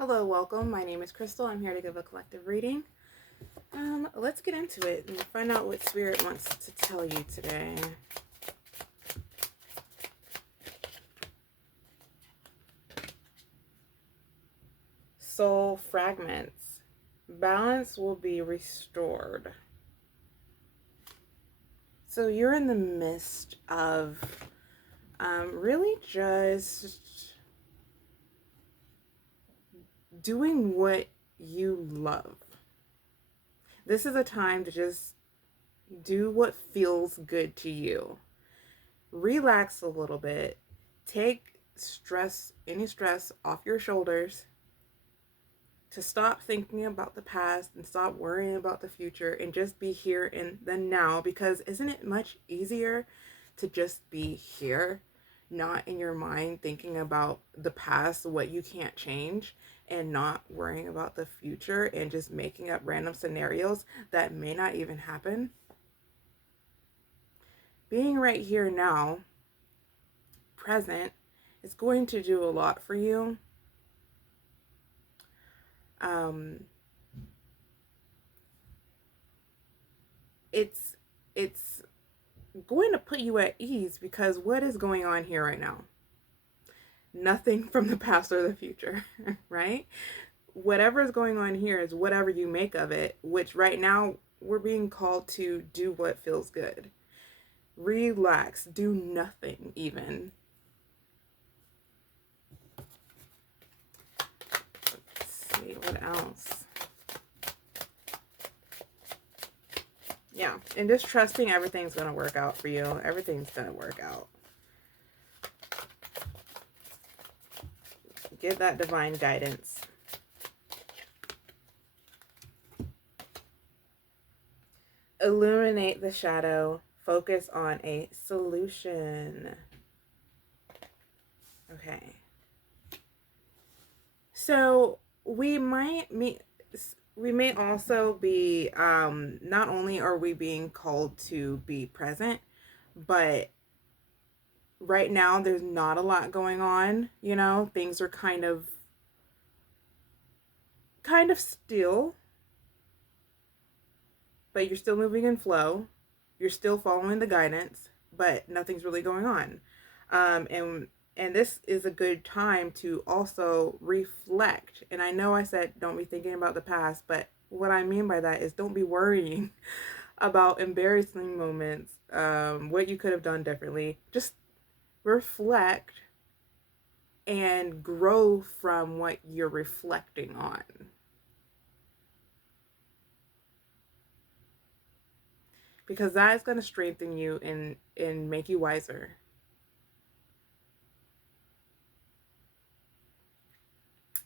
Hello, welcome. My name is Crystal. I'm here to give a collective reading. Let's get into it and find out what Spirit wants to tell you today. Soul fragments. Balance will be restored. So you're in the midst of really just doing what you love. This is a time to just do what feels good to you. Relax a little bit. Take any stress off your shoulders, to stop thinking about the past and stop worrying about the future and just be here in the now, because isn't it much easier to just be here, not in your mind thinking about the past, what you can't change, and not worrying about the future and just making up random scenarios that may not even happen? Being right here now, present, is going to do a lot for you. Um, it's it's going to put you at ease, because what is going on here right now? Nothing from the past or the future, right? Whatever is going on here is whatever you make of it, which right now we're being called to do what feels good. Relax, do nothing even. Let's see what else. Yeah, and just trusting everything's going to work out for you. Everything's going to work out. Get that divine guidance. Illuminate the shadow. Focus on a solution. Okay. So we may also be, not only are we being called to be present, but right now there's not a lot going on. Things are kind of still, but you're still moving in flow. You're still following the guidance, but nothing's really going on. And this is a good time to also reflect. And I know I said don't be thinking about the past, but what I mean by that is don't be worrying about embarrassing moments, what you could have done differently. Just reflect and grow from what you're reflecting on. Because that is going to strengthen you and make you wiser.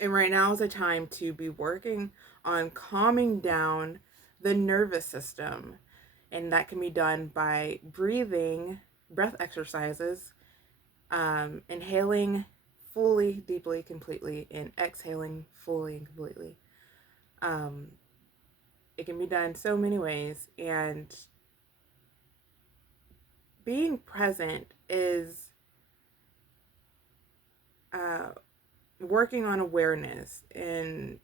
And right now is a time to be working on calming down the nervous system. And that can be done by breath exercises, inhaling fully, deeply, completely, and exhaling fully and completely. It can be done so many ways. And being present is working on awareness. And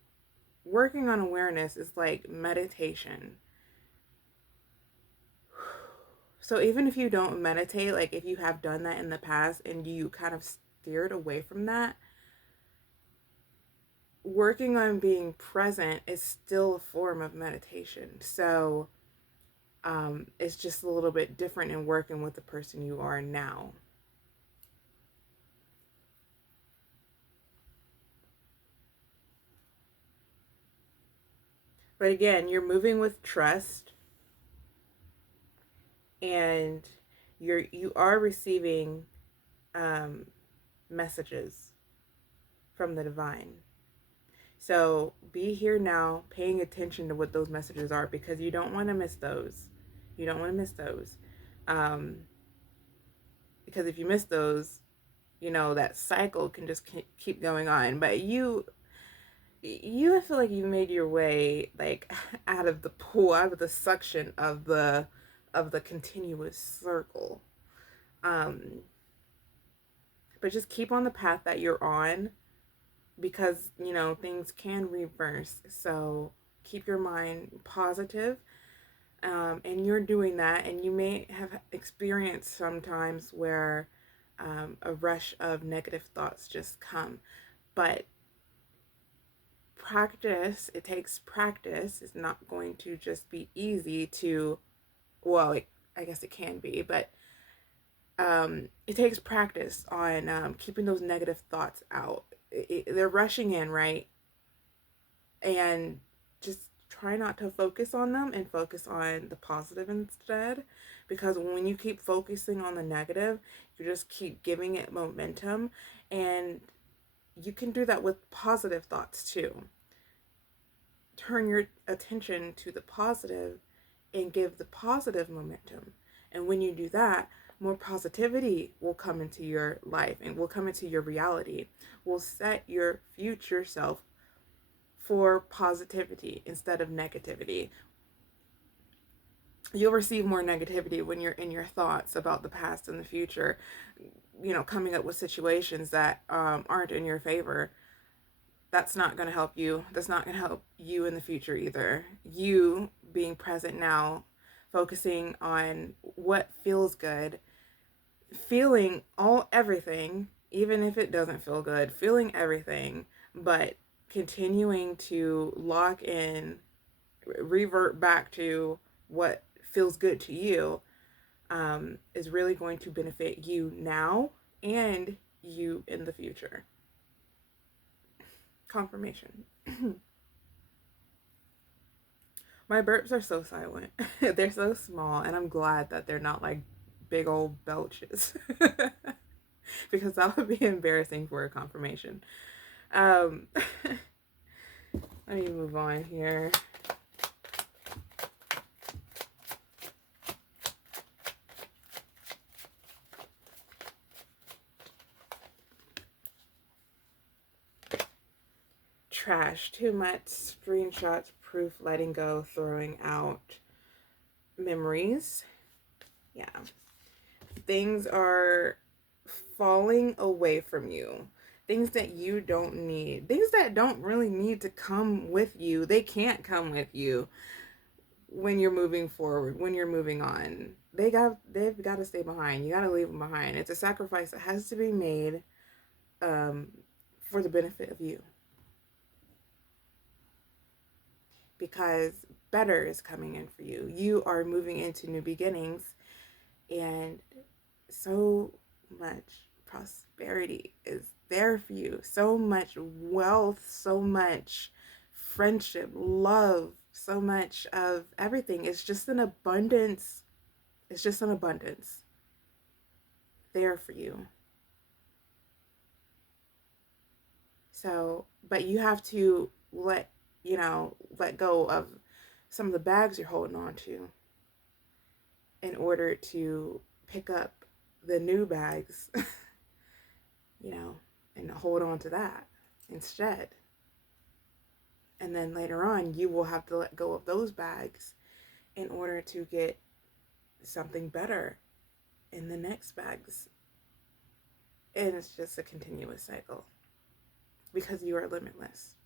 working on awareness is like meditation. So even if you don't meditate, like if you have done that in the past and you kind of steered away from that, working on being present is still a form of meditation. So it's just a little bit different in working with the person you are now. But again, you're moving with trust, and you are receiving messages from the divine. So be here now, paying attention to what those messages are, because you don't want to miss those. You don't want to miss those. Because if you miss those, that cycle can just keep going on. But I feel like you made your way like out of the pool, out of the suction of the continuous circle. But just keep on the path that you're on. because, things can reverse. So keep your mind positive. And you're doing that, and you may have experienced sometimes where a rush of negative thoughts just come. But practice, it takes practice. It's not going to just be easy to, well, I guess it can be, but it takes practice on keeping those negative thoughts out. They're rushing in, right? And just try not to focus on them and focus on the positive instead. Because when you keep focusing on the negative, you just keep giving it momentum. And you can do that with positive thoughts too. Turn your attention to the positive and give the positive momentum. And when you do that, more positivity will come into your life and will come into your reality. Will set your future self for positivity instead of negativity. You'll receive more negativity when you're in your thoughts about the past and the future, coming up with situations that aren't in your favor. That's not going to help you. That's not going to help you in the future either. You being present now, focusing on what feels good, feeling everything, even if it doesn't feel good, feeling everything, but continuing to lock in, revert back to what feels good to you, is really going to benefit you now and you in the future. Confirmation. My burps are so silent. They're so small, and I'm glad that they're not like big old belches. Because that would be embarrassing for a confirmation. Let me move on here. Trash. Too much. Screenshots, proof, letting go, throwing out memories. Yeah. Things are falling away from you. Things that you don't need. Things that don't really need to come with you. They can't come with you when you're moving forward, when you're moving on. They've got to stay behind. You got to leave them behind. It's a sacrifice that has to be made for the benefit of you. Because better is coming in for you. You are moving into new beginnings, and so much prosperity is there for you. So much wealth, so much friendship, love, so much of everything. It's just an abundance. It's just an abundance there for you. So, but you have to let go of some of the bags you're holding on to in order to pick up the new bags, and hold on to that instead. And then later on, you will have to let go of those bags in order to get something better in the next bags. And it's just a continuous cycle, because you are limitless.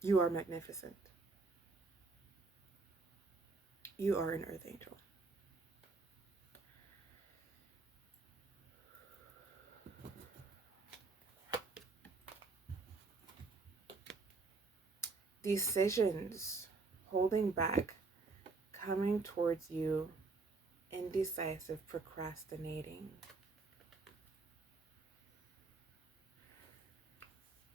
You are magnificent. You are an earth angel. Decisions, holding back, coming towards you, indecisive, procrastinating.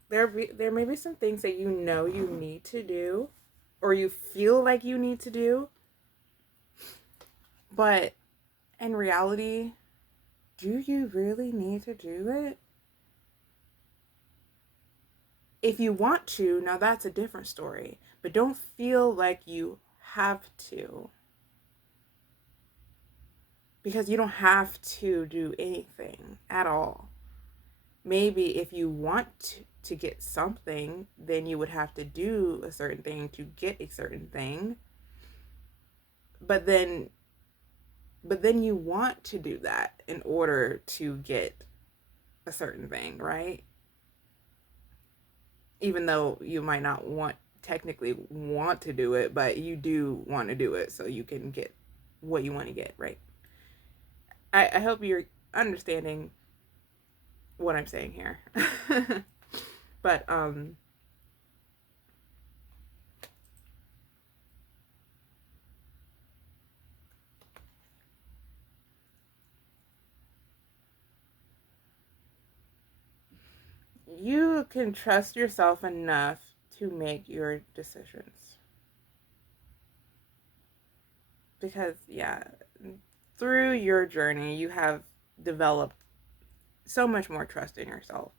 There may be some things that you need to do, or you feel like you need to do, but in reality, do you really need to do it? If you want to, now that's a different story, but don't feel like you have to, because you don't have to do anything at all. Maybe if you want to get something, then you would have to do a certain thing to get a certain thing. But then you want to do that in order to get a certain thing, right? even though you might not technically want to do it, but you do want to do it so you can get what you want to get, right? I hope you're understanding what I'm saying here. But you can trust yourself enough to make your decisions. Because, yeah, through your journey, you have developed so much more trust in yourself.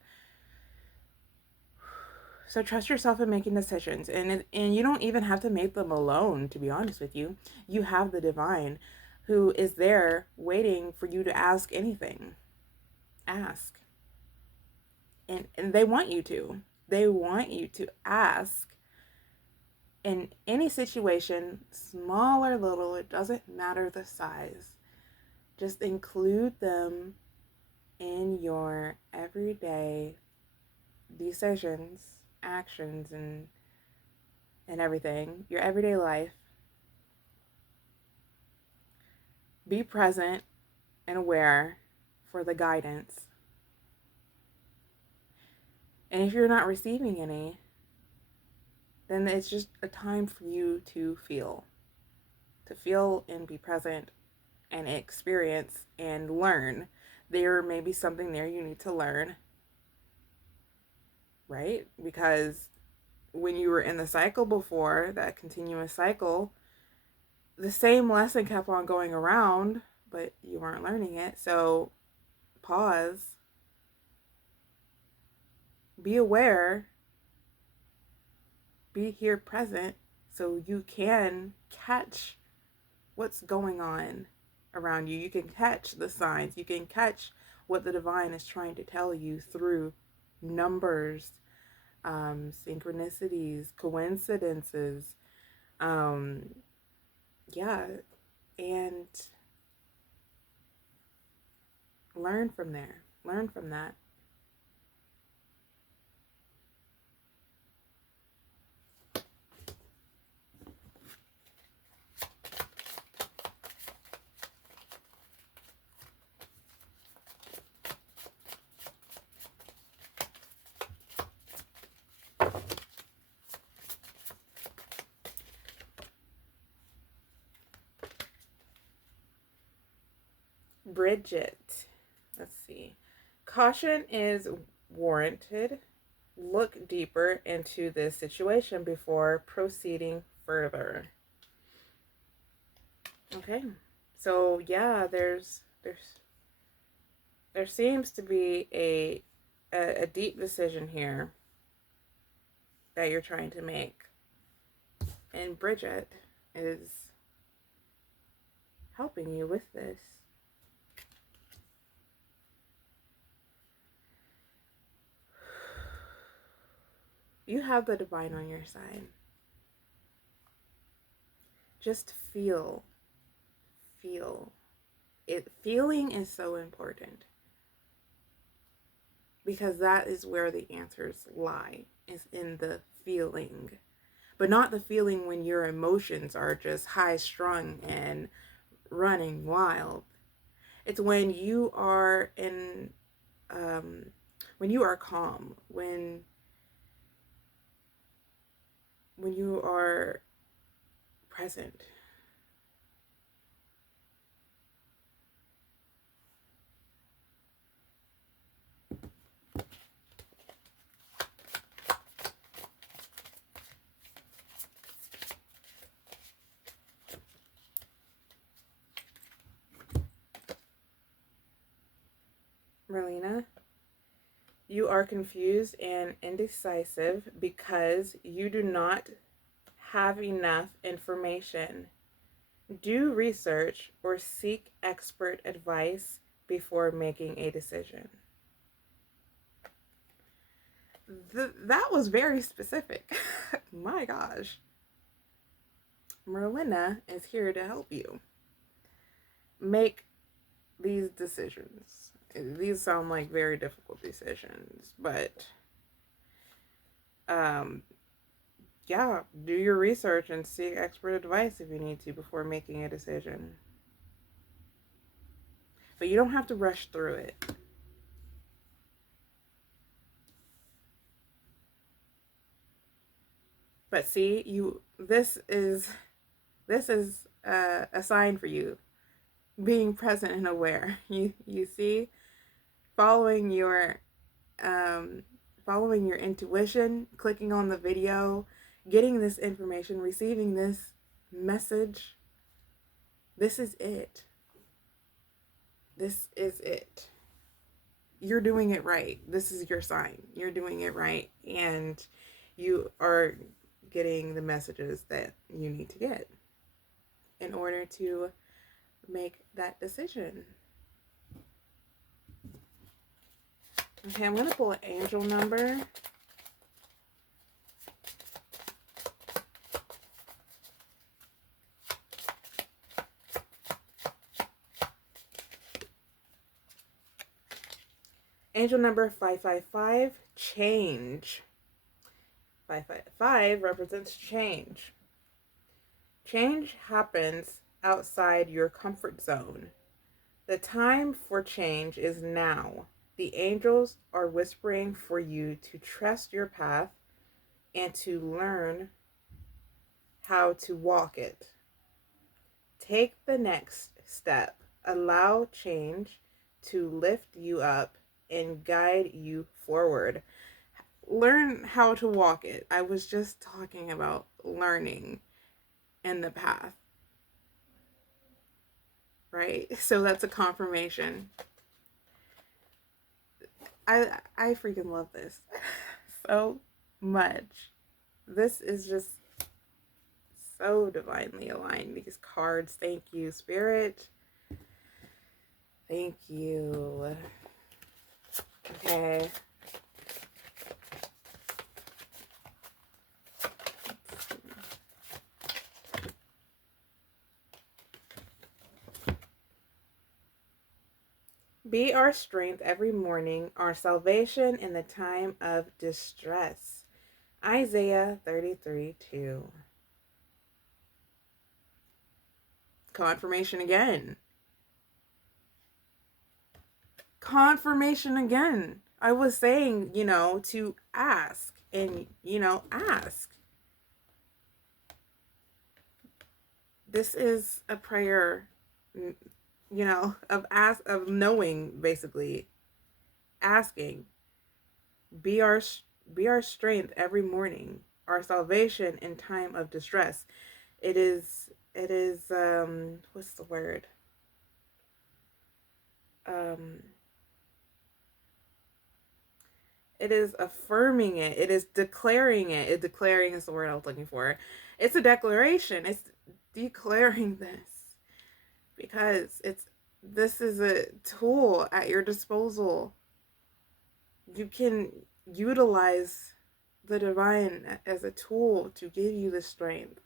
So trust yourself in making decisions, and you don't even have to make them alone. To be honest with you, you have the divine, who is there waiting for you to ask anything. Ask, and they want you to. They want you to ask in any situation, small or little. It doesn't matter the size. Just include them in your everyday decisions, actions, and everything, your everyday life. Be present and aware for the guidance. And if you're not receiving any, then it's just a time for you to feel and be present and experience and learn. There may be something there you need to learn, right? Because when you were in the cycle before, that continuous cycle, the same lesson kept on going around, but you weren't learning it. So pause, be aware, be here present so you can catch what's going on around you. You can catch the signs. You can catch what the divine is trying to tell you through numbers, synchronicities, coincidences. Yeah, and learn from there. Learn from that. Bridget, let's see. Caution is warranted. Look deeper into this situation before proceeding further. Okay. So yeah, there seems to be a deep decision here that you're trying to make. And Bridget is helping you with this. You have the divine on your side. Just feel. Feeling is so important, because that is where the answers lie, is in the feeling. But not the feeling when your emotions are just high strung and running wild. It's when you are when you are calm, when you are present. Merlina, you are confused and indecisive because you do not have enough information. Do research or seek expert advice before making a decision. That was very specific. My gosh. Merlina is here to help you make these decisions. These sound like very difficult decisions, but Um, yeah, do your research and seek expert advice if you need to before making a decision. But you don't have to rush through it. But see, this is a sign for you, being present and aware. You see, following your um, following your intuition, clicking on the video, getting this information, receiving this message. This is it. This is it. You're doing it right. This is your sign. You're doing it right. And you are getting the messages that you need to get in order to make that decision. Okay, I'm going to pull an angel number. Angel number 555, change. 555 represents change. Change happens outside your comfort zone. The time for change is now. The angels are whispering for you to trust your path and to learn how to walk it. Take the next step. Allow change to lift you up and guide you forward. Learn how to walk it. I was just talking about learning and the path, right? So that's a confirmation. I freaking love this so much. This is just so divinely aligned. These cards, thank you, Spirit. Thank you. Okay. Be our strength every morning, our salvation in the time of distress. Isaiah 33:2. Confirmation again. Confirmation again. I was saying, to ask and, ask. This is a prayer, of knowing, basically. Asking. Be our strength every morning, our salvation in time of distress. It is what's the word? It is affirming it. It is declaring it. Declaring is the word I was looking for. It's a declaration. It's declaring this because this is a tool at your disposal. You can utilize the divine as a tool to give you the strength,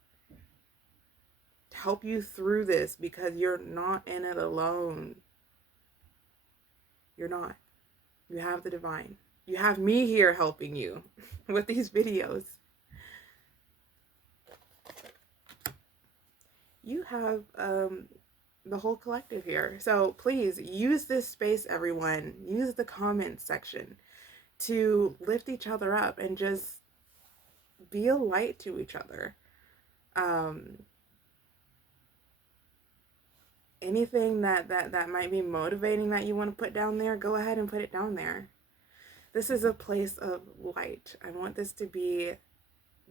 to help you through this, because you're not in it alone. You're not. You have the divine. You have me here helping you with these videos. You have the whole collective here. So please use this space, everyone. Use the comments section to lift each other up and just be a light to each other. Anything that might be motivating that you want to put down there, go ahead and put it down there. This is a place of light. I want this to be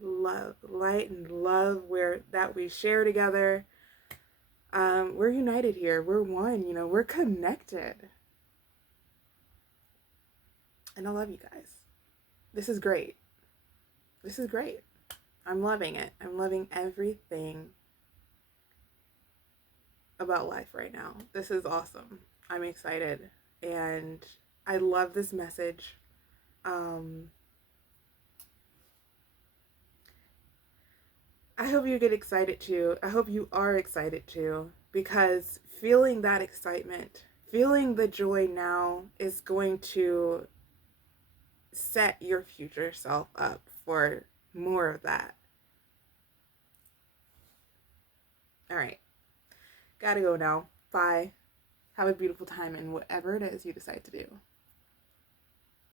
love, light and love, where that we share together. We're united here. We're one, we're connected. And I love you guys. This is great. This is great. I'm loving it. I'm loving everything about life right now. This is awesome. I'm excited. And I love this message. I hope you get excited too. I hope you are excited too, because feeling that excitement, feeling the joy now is going to set your future self up for more of that. All right. Gotta go now. Bye. Have a beautiful time in whatever it is you decide to do.